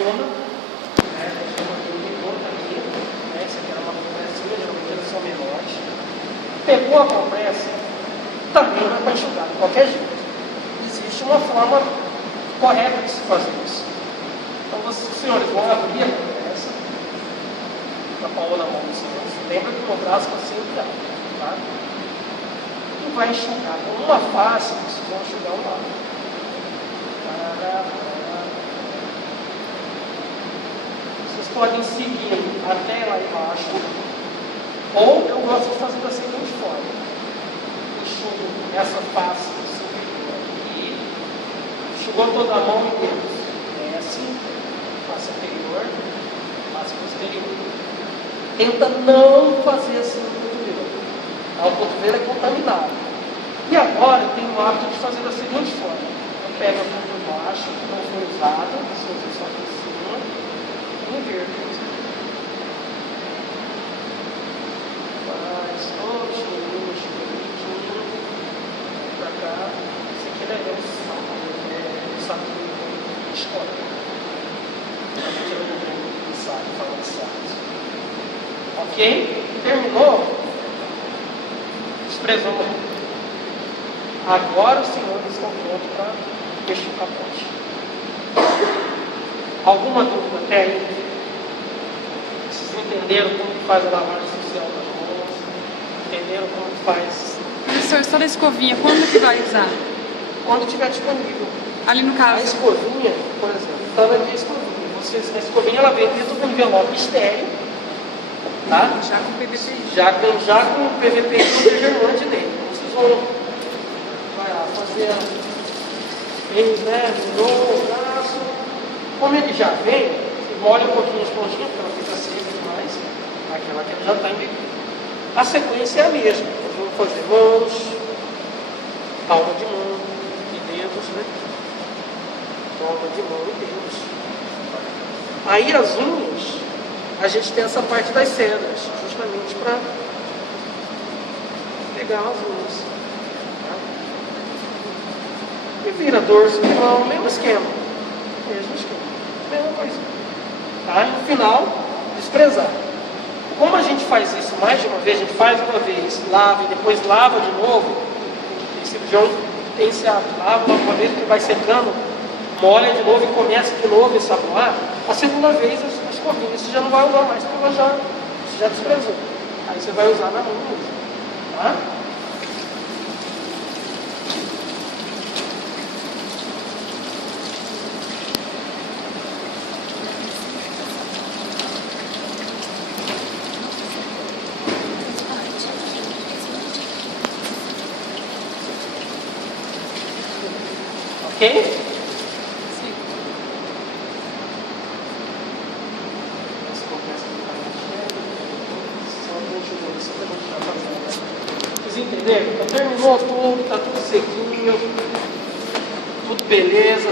segunda, né? Chama de outra aqui, né? Essa aqui era uma compressinha, geralmente elas são menores. Pegou a compressa, também não é para enxugar de qualquer jeito. Existe uma forma correta de se fazer isso. Então, vocês, senhores, vão abrir a compressa, a palma na mão dos senhores. Lembra que o braço está sempre alto, tá? E vai enxugar. Com uma face, vocês vão enxugar um lado. Vocês podem seguir até lá embaixo, ou eu gosto de fazer da seguinte forma: enxugo essa face superior aqui, enxugou toda a mão e dedos, desce, face anterior, face posterior. Tenta não fazer assim no cotovelo. O cotovelo é contaminado. E agora eu tenho o hábito de fazer da seguinte forma: eu pego a mão por baixo, que não foi usada, se usa só aqui em cima, e inverto. Faz todo churinho, pra cá. Esse aqui é o saco de escola. Realmente eu não tenho saco, falando saco. Ok? Terminou? Desprezou muito. Agora os senhores estão prontos para fechar o capote. Alguma dúvida até aí? Vocês entenderam como que faz a lavagem social das mãos? Entenderam como que faz? Professor, só da escovinha, quando que vai usar? Quando estiver disponível. Ali no A caso. escovinha, por exemplo, tana de escovinha. Vocês, a escovinha ela vem dentro de um envelope estéreo, tá? Já com PVPI. Já com o PVPI e o detergente nele. Vocês vão fazer o braço. Como ele já vem, você molha um pouquinho a esponjinha, porque ela fica seca demais. Aquela que já está embebida. A sequência é a mesma. Nós vamos fazer mãos, palma de mão e dedos, né? Palma de mão e dedos. Aí as unhas, a gente tem essa parte das cerdas, justamente para pegar as unhas. E vira dorso, mão, mesmo esquema. Mesma coisa. Tá? E no final, desprezar. Como a gente faz isso mais de uma vez, a gente faz uma vez, lava e depois lava de novo, esse cirurgião tem esse hábito, lava uma vez que vai secando, molha de novo e começa de novo a ensaboar, a segunda vez a escovinha você já não vai usar mais, porque você já desprezou. Aí você vai usar na mão mesmo. Tá? Ok? Sim. Vocês entenderam? Então, terminou tudo, está tudo sequinho, tudo beleza.